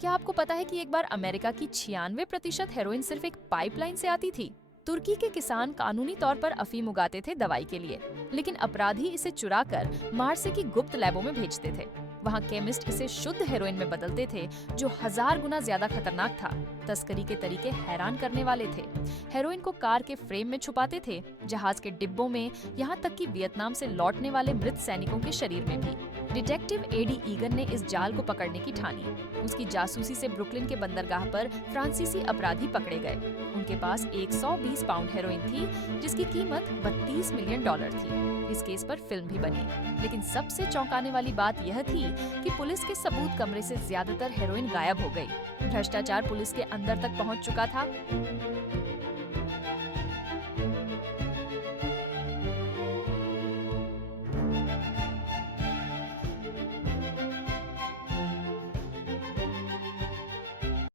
क्या आपको पता है कि एक बार अमेरिका की 96% हेरोइन सिर्फ एक पाइपलाइन से आती थी? तुर्की के किसान कानूनी तौर पर अफीम उगाते थे दवाई के लिए, लेकिन अपराधी इसे चुराकर मार्से की गुप्त लैबों में भेजते थे। वहाँ केमिस्ट इसे शुद्ध हेरोइन में बदलते थे, जो 1000 गुना ज्यादा खतरनाक था। तस्करी के तरीके हैरान करने वाले थे। हेरोइन को कार के फ्रेम में छुपाते थे, जहाज के डिब्बों में, यहाँ तक कि वियतनाम से लौटने वाले मृत सैनिकों के शरीर में भी। डिटेक्टिव एडी ईगन ने इस जाल को पकड़ने की ठानी। उसकी जासूसी से ब्रुकलिन के बंदरगाह पर फ्रांसीसी अपराधी पकड़े गए। उनके पास 120 पाउंड हेरोइन थी, जिसकी कीमत $32 मिलियन थी। इस केस पर फिल्म भी बनी, लेकिन सबसे चौंकाने वाली बात यह थी कि पुलिस के सबूत कमरे से ज्यादातर हेरोइन गायब हो गई। भ्रष्टाचार पुलिस के अंदर तक पहुंच चुका था।